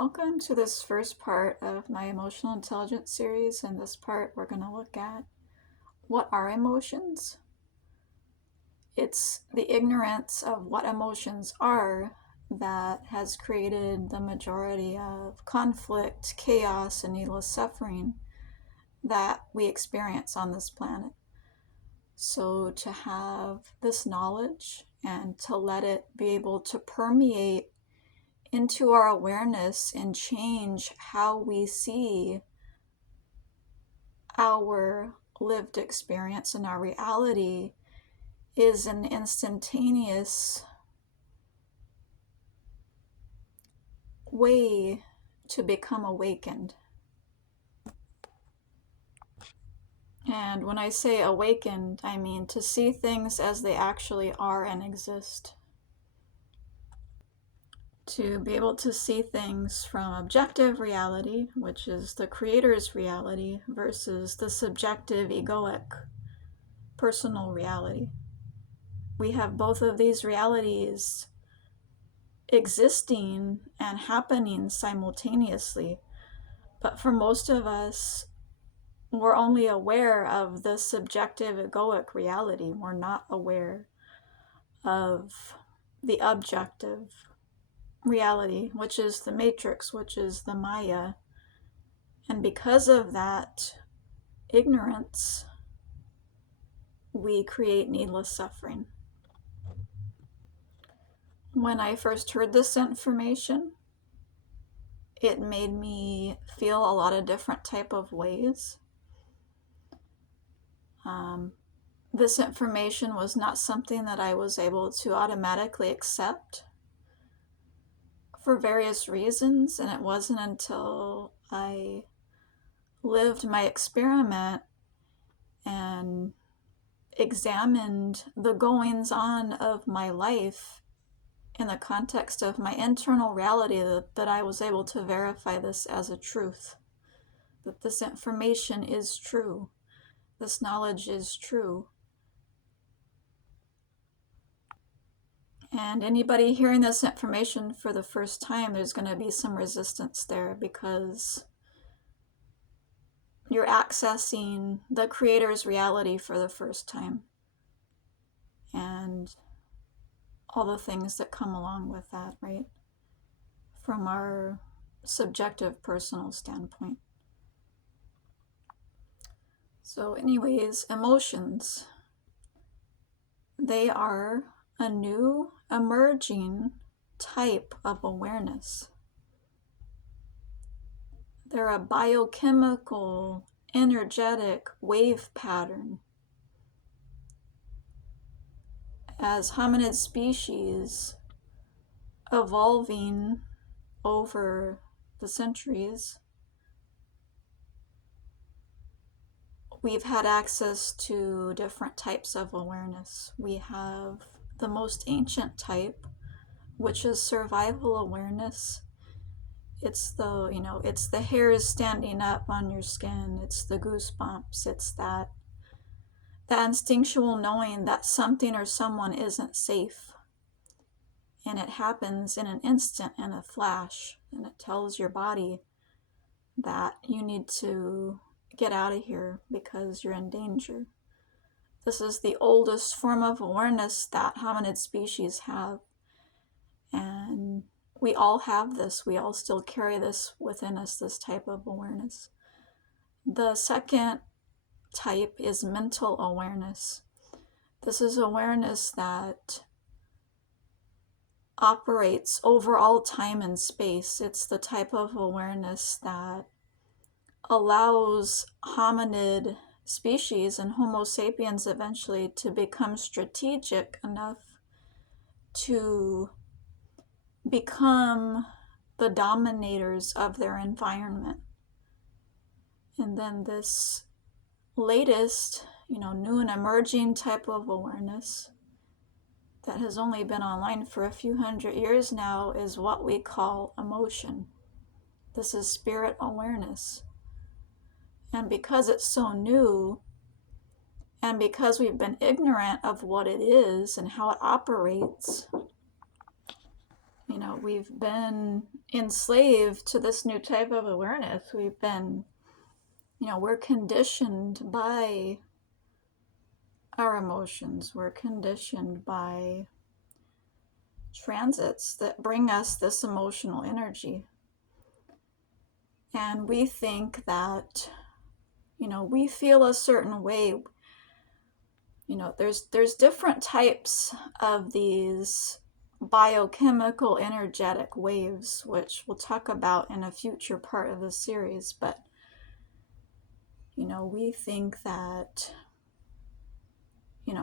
Welcome to this first part of my emotional intelligence series. In this part, we're going to look at what are emotions. It's the ignorance of what emotions are that has created the majority of conflict, chaos, and needless suffering that we experience on this planet. So to have this knowledge and to let it be able to permeate into our awareness and change how we see our lived experience and our reality is an instantaneous way to become awakened. And when I say awakened, I mean to see things as they actually are and exist. To be able to see things from objective reality, which is the creator's reality, versus the subjective, egoic, personal reality. We have both of these realities existing and happening simultaneously. But for most of us, we're only aware of the subjective egoic reality. We're not aware of the objective reality, which is the matrix, which is the Maya. And because of that ignorance, we create needless suffering. When I first heard this information, it made me feel a lot of different type of ways. This information was not something that I was able to automatically accept for various reasons, and it wasn't until I lived my experiment and examined the goings on of my life in the context of my internal reality that I was able to verify this as a truth, that this information is true, this knowledge is true. And anybody hearing this information for the first time, there's going to be some resistance there because you're accessing the creator's reality for the first time and all the things that come along with that, right? From our subjective personal standpoint. So anyways, emotions, they are a new emerging type of awareness. They're a biochemical, energetic wave pattern. As hominid species evolving over the centuries, we've had access to different types of awareness. We have the most ancient type, which is survival awareness. It's the hairs standing up on your skin. It's the goosebumps. It's that instinctual knowing that something or someone isn't safe. And it happens in an instant, in a flash. And it tells your body that you need to get out of here because you're in danger. This is the oldest form of awareness that hominid species have. And we all have this. We all still carry this within us, this type of awareness. The second type is mental awareness. This is awareness that operates over all time and space. It's the type of awareness that allows hominid species and Homo sapiens eventually to become strategic enough to become the dominators of their environment. And then this latest, new and emerging type of awareness that has only been online for a few hundred years now is what we call emotion. This is spirit awareness. And because it's so new, and because we've been ignorant of what it is and how it operates, We've been enslaved to this new type of awareness. We've been, we're conditioned by our emotions. We're conditioned by transits that bring us this emotional energy. And we think that, we feel a certain way. There's different types of these biochemical energetic waves, which we'll talk about in a future part of the series. But we think that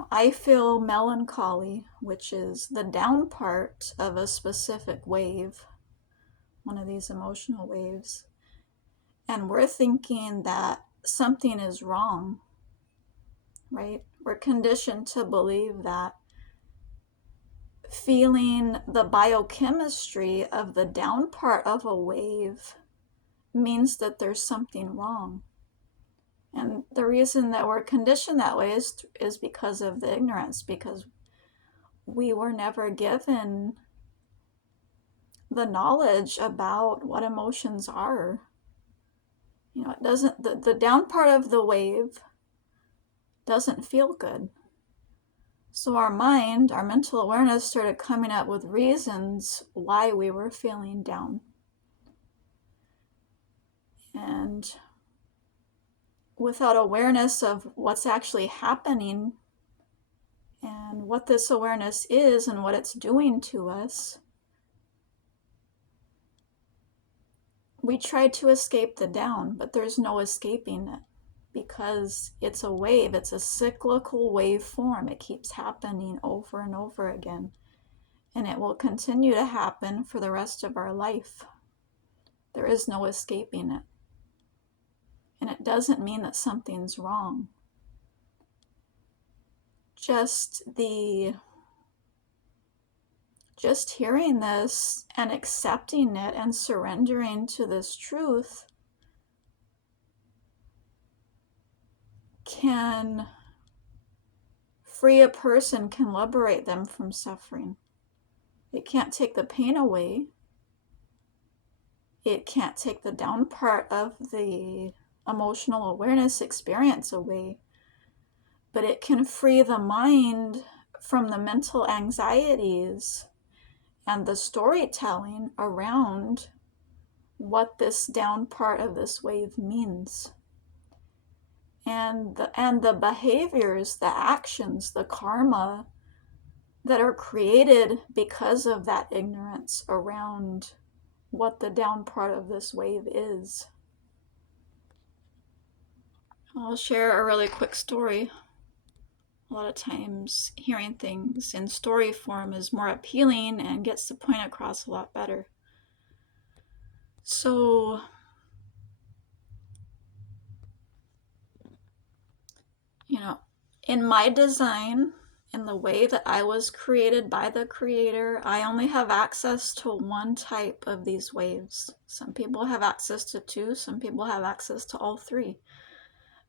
I feel melancholy, which is the down part of a specific wave, one of these emotional waves, and we're thinking that something is wrong, right? We're conditioned to believe that feeling the biochemistry of the down part of a wave means that there's something wrong. And the reason that we're conditioned that way is because of the ignorance, because we were never given the knowledge about what emotions are. It doesn't, the down part of the wave doesn't feel good. So our mind, our mental awareness started coming up with reasons why we were feeling down. And without awareness of what's actually happening and what this awareness is and what it's doing to us, we try to escape the down, but there's no escaping it because it's a wave. It's a cyclical wave form. It keeps happening over and over again, and it will continue to happen for the rest of our life. There is no escaping it. And it doesn't mean that something's wrong. Just hearing this and accepting it and surrendering to this truth can free a person, can liberate them from suffering. It can't take the pain away. It can't take the down part of the emotional awareness experience away, but it can free the mind from the mental anxieties and the storytelling around what this down part of this wave means. And the behaviors, the actions, the karma that are created because of that ignorance around what the down part of this wave is. I'll share a really quick story. A lot of times hearing things in story form is more appealing and gets the point across a lot better. So, in my design, in the way that I was created by the Creator, I only have access to one type of these waves. Some people have access to two, some people have access to all three.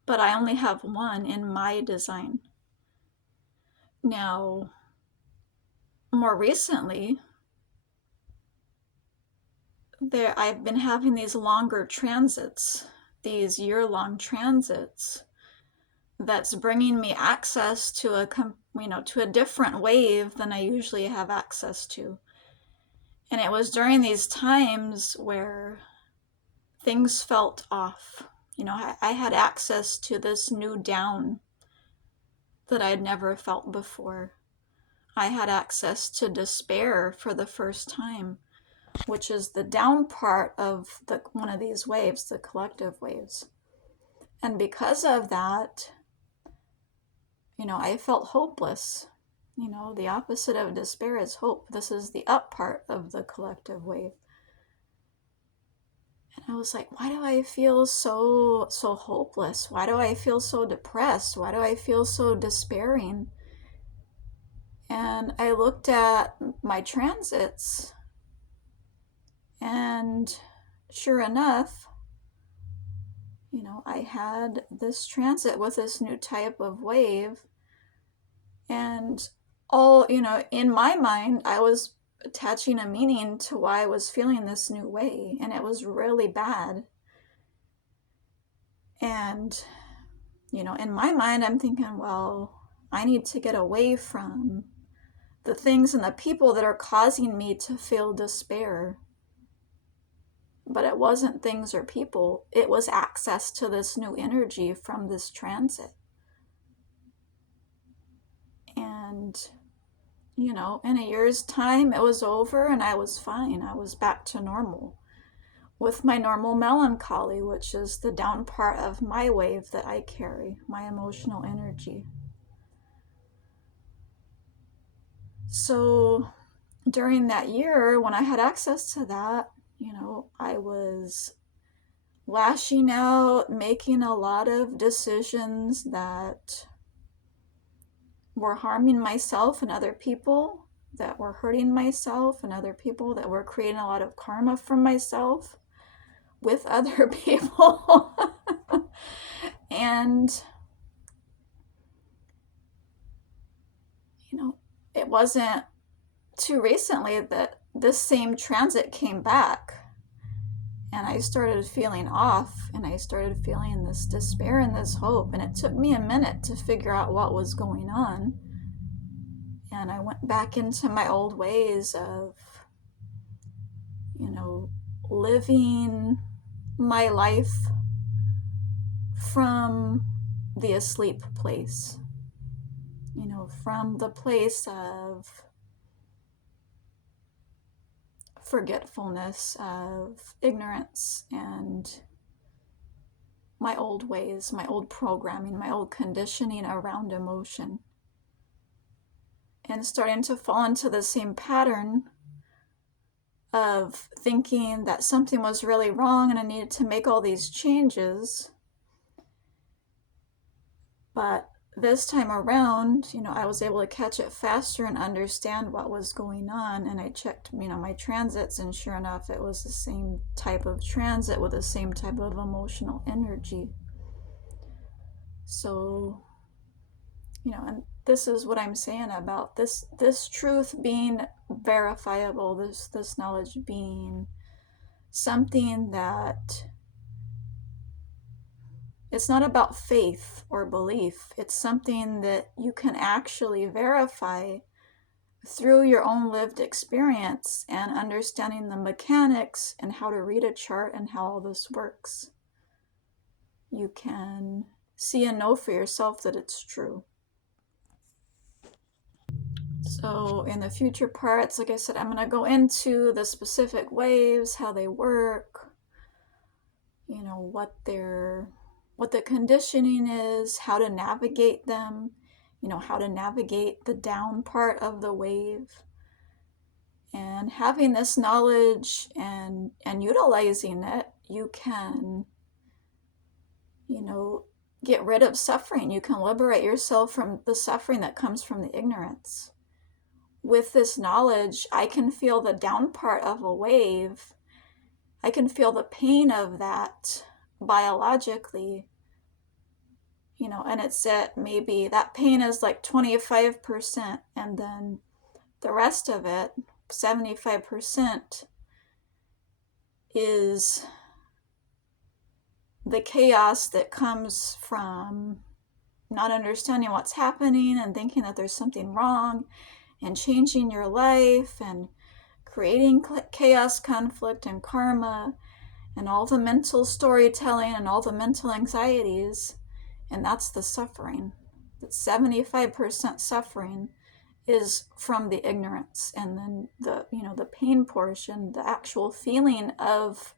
But I only have one in my design. Now, more recently, I've been having these longer transits, these year-long transits, that's bringing me access to a different wave than I usually have access to. And it was during these times where things felt off. I had access to this new down that I'd never felt before. I had access to despair for the first time, which is the down part of one of these waves, the collective waves. And because of that, I felt hopeless. The opposite of despair is hope. This is the up part of the collective wave. And I was like, why do I feel so hopeless? Why do I feel so depressed? Why do I feel so despairing? And I looked at my transits, and sure enough, I had this transit with this new type of wave, and all, in my mind, I was attaching a meaning to why I was feeling this new way, and it was really bad. And, in my mind, I'm thinking, well, I need to get away from the things and the people that are causing me to feel despair. But it wasn't things or people, it was access to this new energy from this transit. And, in a year's time, it was over and I was fine. I was back to normal with my normal melancholy, which is the down part of my wave that I carry, my emotional energy. So during that year, when I had access to that, I was lashing out, making a lot of decisions that were harming myself and other people, that were hurting myself and other people, that were creating a lot of karma for myself with other people. And, it wasn't too recently that this same transit came back. And I started feeling off, and I started feeling this despair and this hope. And it took me a minute to figure out what was going on. And I went back into my old ways of, living my life from the asleep place, from the place of forgetfulness, of ignorance, and my old ways, my old programming, my old conditioning around emotion. And starting to fall into the same pattern of thinking that something was really wrong and I needed to make all these changes. But this time around, I was able to catch it faster and understand what was going on. And I checked, my transits, and sure enough, it was the same type of transit with the same type of emotional energy. So, and this is what I'm saying about this truth being verifiable, this knowledge being something that it's not about faith or belief. It's something that you can actually verify through your own lived experience and understanding the mechanics and how to read a chart and how all this works. You can see and know for yourself that it's true. So in the future parts, like I said, I'm going to go into the specific waves, how they work, what the conditioning is, how to navigate them, how to navigate the down part of the wave. And having this knowledge and utilizing it, you can, get rid of suffering. You can liberate yourself from the suffering that comes from the ignorance. With this knowledge, I can feel the down part of a wave. I can feel the pain of that biologically, and it's at maybe that pain is like 25%, and then the rest of it, 75%, is the chaos that comes from not understanding what's happening and thinking that there's something wrong and changing your life and creating chaos, conflict, and karma and all the mental storytelling and all the mental anxieties. And that's the suffering. That 75% suffering is from the ignorance, and then the pain portion, the actual feeling of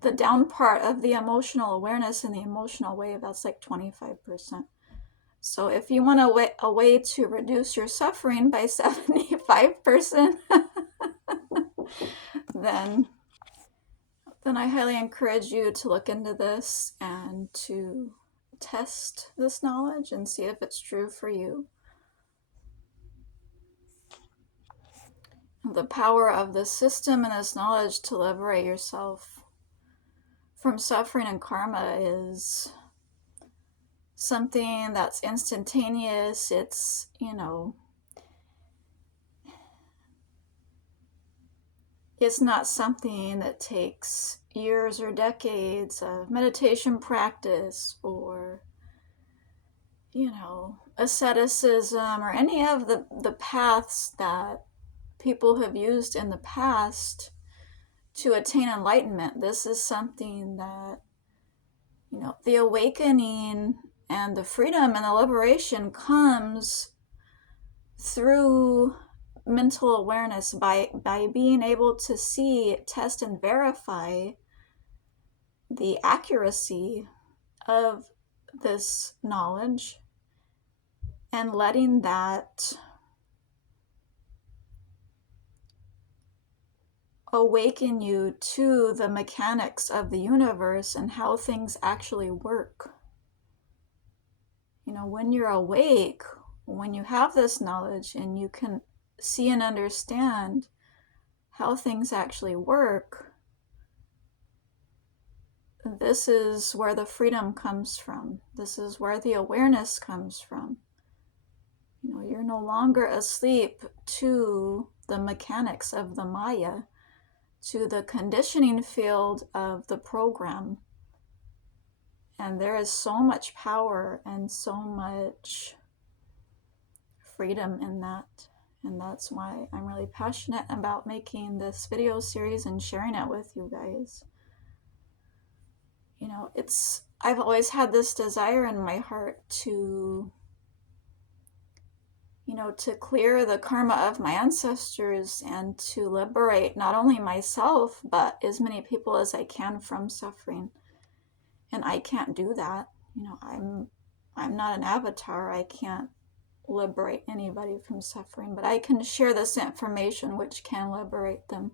the down part of the emotional awareness and the emotional wave, that's like 25%. So if you want a way to reduce your suffering by 75%, then I highly encourage you to look into this and to test this knowledge and see if it's true for you. The power of this system and this knowledge to liberate yourself from suffering and karma is something that's instantaneous. It's, It's not something that takes years or decades of meditation practice or, asceticism or any of the paths that people have used in the past to attain enlightenment. This is something that, the awakening and the freedom and the liberation comes through mental awareness by being able to see, test, and verify the accuracy of this knowledge and letting that awaken you to the mechanics of the universe and how things actually work. When you're awake, when you have this knowledge and you can see and understand how things actually work, this is where the freedom comes from. This is where the awareness comes from. You're no longer asleep to the mechanics of the Maya, to the conditioning field of the program. And there is so much power and so much freedom in that. And that's why I'm really passionate about making this video series and sharing it with you guys. I've always had this desire in my heart to clear the karma of my ancestors and to liberate not only myself, but as many people as I can from suffering. And I can't do that. I'm not an avatar. I can't liberate anybody from suffering, but I can share this information which can liberate them.